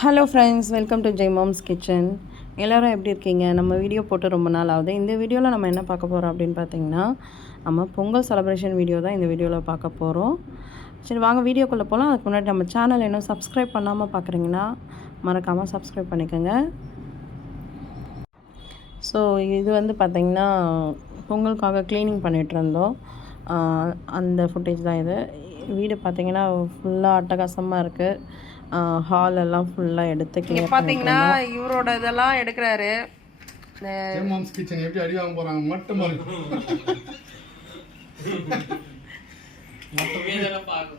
Hello friends welcome to Jai mom's kitchen எல்லோரும் எப்படி இருக்கீங்க? நம்ம வீடியோ போட்டு ரொம்ப நாள் ஆகுது. இந்த வீடியோவில் நம்ம என்ன பார்க்க போகிறோம் அப்படின்னு பார்த்தீங்கன்னா நம்ம பொங்கல் செலப்ரேஷன் வீடியோ தான் இந்த வீடியோவில் பார்க்க போகிறோம் சரி வாங்க வீடியோக்குள்ளே போகலாம் அதுக்கு முன்னாடி நம்ம சேனல் இன்னும் சப்ஸ்கிரைப் பண்ணாமல் பார்க்குறீங்கன்னா மறக்காமல் சப்ஸ்கிரைப் பண்ணிக்கோங்க. ஸோ இது வந்து பார்த்திங்கன்னா பொங்கலுக்காக க்ளீனிங் பண்ணிகிட்டு இருந்தோம். அந்த ஃபுட்டேஜ் தான் இது. வீடு பார்த்திங்கன்னா ஃபுல்லாக அட்டகாசமாக இருக்குது ஹால் எல்லாம் ஃபுல்லாக எடுத்து clear பாத்தீங்கன்னா இவரோட இதெல்லாம் எடுக்கிறாரு. மாம்ஸ் கிச்சன் எப்படி அடி வாங்க போறாங்க மட்டும் பாருங்க.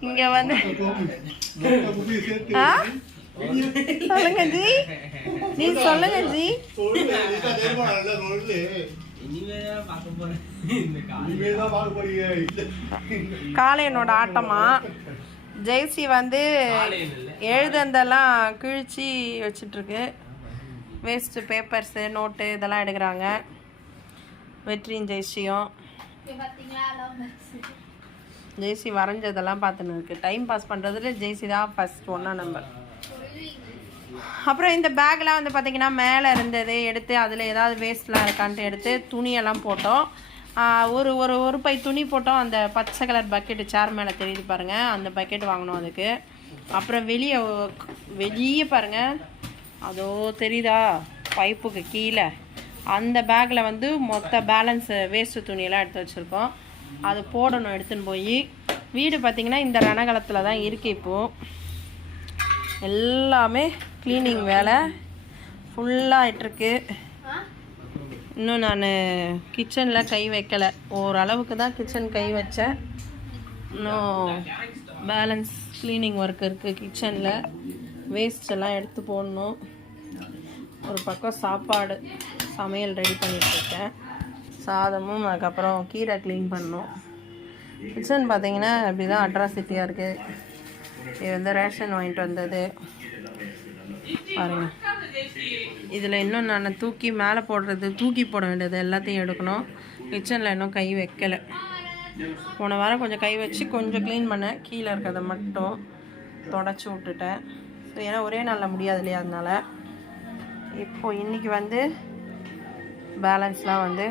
இங்க வந்து? சொல்லுங்க ஜி நீ சொல்லுங்க ஜி. காளையனோட ஆட்டமா? ஜெய்சி வந்து எழுதுந்தெல்லாம் கிழிச்சு வச்சிட்டு இருக்கு வேஸ்ட் பேப்பர்ஸு நோட்டு இதெல்லாம் எடுக்கிறாங்க. வெற்றியும் ஜெய்சியும் ஜெய்சி வரைஞ்சதெல்லாம் பார்த்துன்னு இருக்கு. டைம் பாஸ் பண்ணுறதுல ஜெய்சி தான் ஃபர்ஸ்ட் ஒன்றா நம்பர் அப்புறம் இந்த பேக்லாம் வந்து பார்த்திங்கன்னா மேலே இருந்தது எடுத்து அதில் ஏதாவது வேஸ்ட்லாம் இருக்கான்ட்டு எடுத்து துணியெல்லாம் போட்டோம். ஒரு ஒரு ஒரு பை துணி போட்டோம். அந்த பச்சை கலர் பக்கெட்டு சேர் மேலே தெரியுது பாருங்கள் அந்த பக்கெட் வாங்கினோம் அதுக்கு. அப்புறம் வெளியே வெளியே பாருங்கள் அதோ தெரியுதா? பைப்புக்கு கீழே. அந்த பேக்கில் வந்து மொத்த பேலன்ஸ் வேஸ்ட்டு துணியெல்லாம் எடுத்து வச்சுருக்கோம். அது போடணும் எடுத்துன்னு போய். வீடு பார்த்திங்கன்னா இந்த ரணகலத்தில் தான் இருக்குது இப்போது எல்லாமே க்ளீனிங் வேலை. ஃபுல்லாகிட்டுருக்கு இன்னும் நான் கிச்சனில் கை வைக்கலை. ஓரளவுக்கு தான் கிச்சன் கை வச்சேன். இன்னும் பேலன்ஸ் க்ளீனிங் ஒர்க் இருக்குது கிச்சனில் வேஸ்ட் எல்லாம் எடுத்து போடணும். ஒரு பக்கம் சாப்பாடு சமையல் ரெடி பண்ணிகிட்ருக்கேன் சாதமும் அதுக்கப்புறம் கீரை க்ளீன் பண்ணணும். கிச்சன் பார்த்திங்கன்னா இப்படி தான் அட்ராசிட்டியாக இருக்குது இது வந்து ரேஷன் வாங்கிட்டு வந்தது. பாருங்கள் இதில் இன்னும் நான் தூக்கி மேலே போடுறது தூக்கி போட வேண்டியது எல்லாத்தையும் எடுக்கணும். கிச்சனில் இன்னும் கை வைக்கலை. போன வாரம் கொஞ்சம் கை வச்சு கொஞ்சம் க்ளீன் பண்ணேன். கீழே இருக்கிறத மட்டும் தொடச்சி விட்டுட்டேன். ஸோ ஏன்னா ஒரே நாளில் முடியாது இல்லையா அதனால. இப்போ இன்றைக்கி வந்து பேலன்ஸ்லாம் வந்து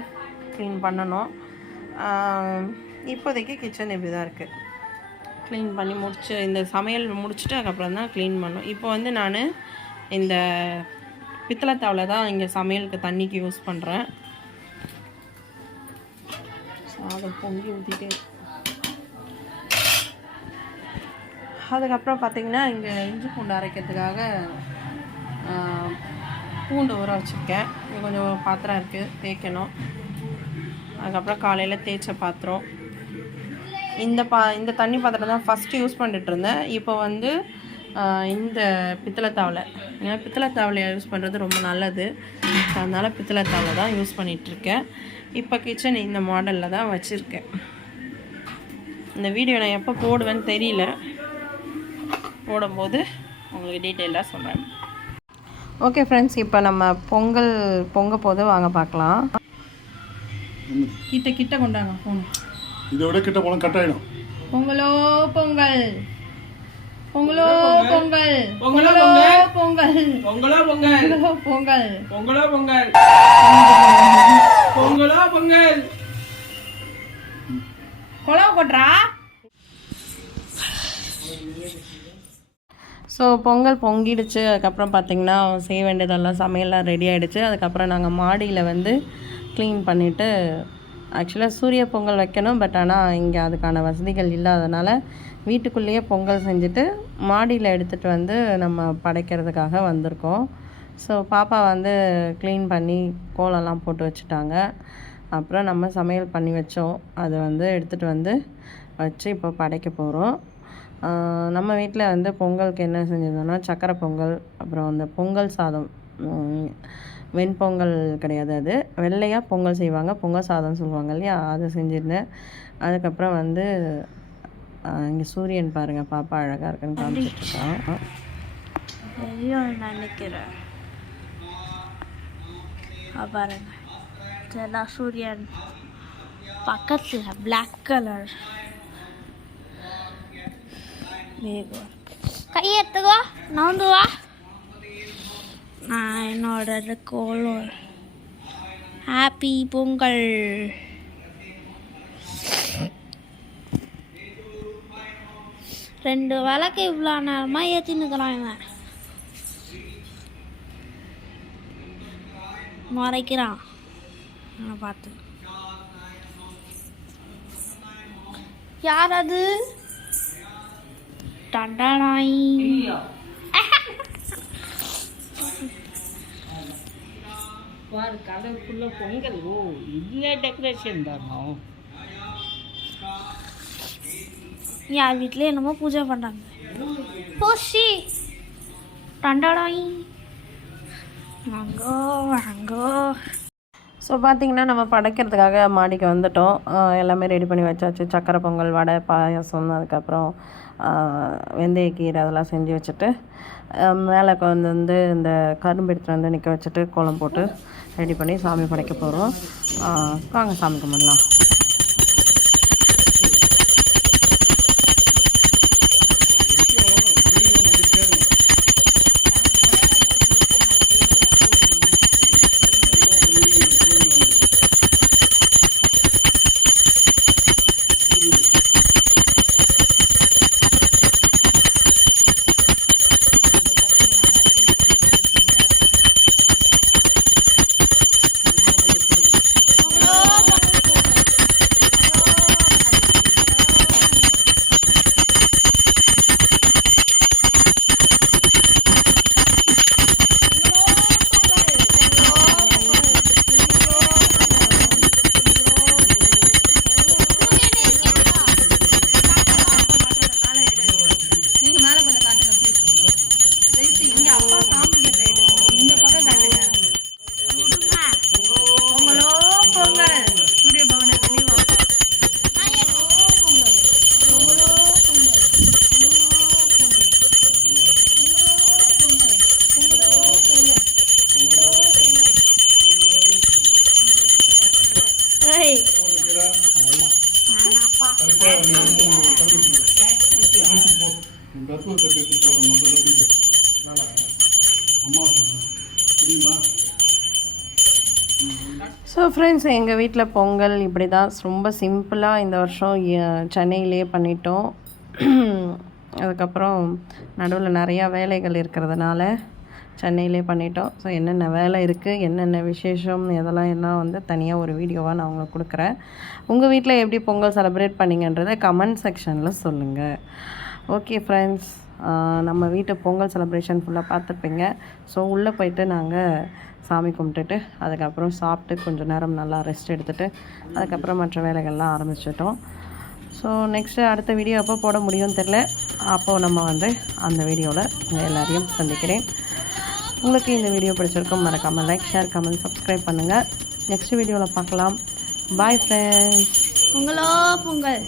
க்ளீன் பண்ணணும். இப்போதைக்கு கிச்சன் இப்படி தான் இருக்குது க்ளீன் பண்ணி முடிச்சு இந்த சமையல் முடிச்சுட்டு அதுக்கப்புறம் தான் க்ளீன் பண்ணணும். இப்போ வந்து நான் இந்த பித்தளை தவளை தான் இங்கே சமையலுக்கு தண்ணிக்கு யூஸ் பண்ணுறேன் சாதம் பொங்கி ஊற்றிட்டு அதுக்கப்புறம் பார்த்தீங்கன்னா இங்கே இஞ்சி பூண்டு அரைக்கிறதுக்காக பூண்டு ஊற வச்சுருக்கேன். இங்கே கொஞ்சம் பாத்திரம் இருக்குது தேய்க்கணும். அதுக்கப்புறம் காலையில் தேய்ச்ச பாத்திரம். இந்த பா இந்த தண்ணி பாத்திரம் தான் ஃபஸ்ட்டு யூஸ் பண்ணிகிட்டு இருந்தேன். இப்போ வந்து இந்த பித்தளை தவளை ஏன்னா பித்தளை தவளையை யூஸ் பண்ணுறது ரொம்ப நல்லது. அதனால் பித்தளை தவளை தான் யூஸ் பண்ணிகிட்ருக்கேன் இப்போ கிச்சன் இந்த மாடலில் தான் வச்சுருக்கேன். இந்த வீடியோ நான் எப்போ போடுவேன்னு தெரியல. போடும்போது உங்களுக்கு டீட்டெயிலாக சொல்கிறேன் ஓகே ஃப்ரெண்ட்ஸ் இப்போ நம்ம பொங்கல் பொங்க போது வாங்க பார்க்கலாம். கிட்ட கிட்ட கொண்டாங்க ஃபோன் இதை விட கிட்ட போனா கட் பொங்கலோ பொங்கல். பொங்கலோ பொங்கல் பொங்கலோ. பொங்கல். பொங்கலோ பொங்கல் பொங்கலோ. பொங்கல். பொங்கலோ பொங்கல். பொங்கலோ குழவு கொட்டுறா ஸோ பொங்கல் பொங்கிடுச்சு. அதுக்கப்புறம் பார்த்திங்கன்னா செய்ய வேண்டியதெல்லாம் சமையல்லாம் ரெடி ஆகிடுச்சு அதுக்கப்புறம் நாங்கள் மாடியில் வந்து க்ளீன் பண்ணிவிட்டு ஆக்சுவலாக சூரிய பொங்கல் வைக்கணும் பட் ஆனால் இங்கே அதுக்கான வசதிகள் இல்லாதனால வீட்டுக்குள்ளேயே பொங்கல் செஞ்சுட்டு மாடியில் எடுத்துகிட்டு வந்து நம்ம படைக்கிறதுக்காக வந்திருக்கோம். ஸோ பாப்பா வந்து க்ளீன் பண்ணி கோலம்லாம் போட்டு வச்சுட்டாங்க. அப்புறம் நம்ம சமையல் பண்ணி வச்சோம். அதை வந்து எடுத்துகிட்டு வந்து வச்சு இப்போ படைக்க போகிறோம் நம்ம வீட்டில் வந்து பொங்கலுக்கு என்ன செஞ்சிருந்தோம்னா சக்கரை பொங்கல் அப்புறம் அந்த பொங்கல் சாதம் வெண்பொங்கல் கிடையாது அது. வெள்ளையாக பொங்கல் செய்வாங்க பொங்கல் சாதம் சொல்லுவாங்க இல்லையா? அதை செஞ்சுருந்தேன். அதுக்கப்புறம் வந்து இங்கே சூரியன் பாருங்கள் பாப்பா அழகாக இருக்குன்னு காமிச்சிட்ருக்கான். நினைக்கிறேன். பாருங்க. இதெல்லாம் சூரியன். பக்கத்தில் பிளாக் கலர் மேகம் கை எடுத்துக்கோ நவுந்து வா நான் என்னோட கோலம் ஹாப்பி பொங்கல். ரெண்டு விளக்கு இவ்வளோ நேரமாக ஏற்றினுக்கிறான் இவன். மறைக்கிறான். நான் பார்த்து. யார் அது டண்டனாய் பாரு கலர்ஃபுல்ல பொங்கல். ஓ டெக்கரேஷன் தானோ? யார் வீட்டில் என்னமோ பூஜை பண்ணுறாங்க போஷி டண்டனாய் வாங்கோ வாங்கோ ஸோ பார்த்தீங்கன்னா நம்ம படைக்கிறதுக்காக மாடிக்கு வந்துட்டோம். எல்லாமே ரெடி பண்ணி வச்சாச்சு. சக்கரை பொங்கல் வடை பாயாசம் அதுக்கப்புறம் வெந்தயக்கீரை அதெல்லாம் செஞ்சு வச்சுட்டு மேலே கொண்டு வந்து இந்த கரும்பு எடுத்துகிட்டு வந்து நிற்க வச்சுட்டு கோலம் போட்டு ரெடி பண்ணி சாமி படைக்க போகிறோம் வாங்க சாமி கும்பிடலாம். முதல்ல அம்மா புரியுமா ஸோ ஃப்ரெண்ட்ஸ் எங்கள் வீட்டில் பொங்கல் இப்படி தான் ரொம்ப சிம்பிளாக இந்த வருஷம் சென்னையிலேயே பண்ணிட்டோம். அதுக்கப்புறம் நடுவில் நிறையா வேலைகள் இருக்கிறதுனால சென்னையிலே பண்ணிட்டோம். ஸோ என்னென்ன வேலை இருக்குது என்னென்ன விசேஷம் இதெல்லாம் எல்லாம் வந்து தனியாக ஒரு வீடியோவாக நான் உங்களுக்கு கொடுக்குறேன். உங்கள் வீட்டில் எப்படி பொங்கல் செலிப்ரேட் பண்ணிங்கன்றதை கமெண்ட் செக்ஷனில் சொல்லுங்கள் ஓகே ஃப்ரெண்ட்ஸ் நம்ம வீட்டு பொங்கல் செலிப்ரேஷன் ஃபுல்லாக பார்த்துருப்பீங்க ஸோ உள்ளே போயிட்டு நாங்கள் சாமி கும்பிட்டுட்டு அதுக்கப்புறம் சாப்பிட்டு கொஞ்சம் நேரம் நல்லா ரெஸ்ட் எடுத்துகிட்டு அதுக்கப்புறம் மற்ற வேலைகள்லாம் ஆரம்பிச்சிட்டோம். ஸோ நெக்ஸ்ட்டு அடுத்த வீடியோ எப்போ போட முடியும்னு தெரில அப்போது நம்ம வந்து அந்த வீடியோவில் உங்கள் எல்லாரையும் சந்திக்கிறேன். உங்களுக்கு இந்த வீடியோ பிடிச்சிருக்கும் மறக்காமல் லைக் ஷேர் கமெண்ட் சப்ஸ்கிரைப் பண்ணுங்கள் நெக்ஸ்ட் வீடியோவில் பார்க்கலாம் பாய் ஃப்ரெண்ட்ஸ் பொங்கலோ பொங்கல்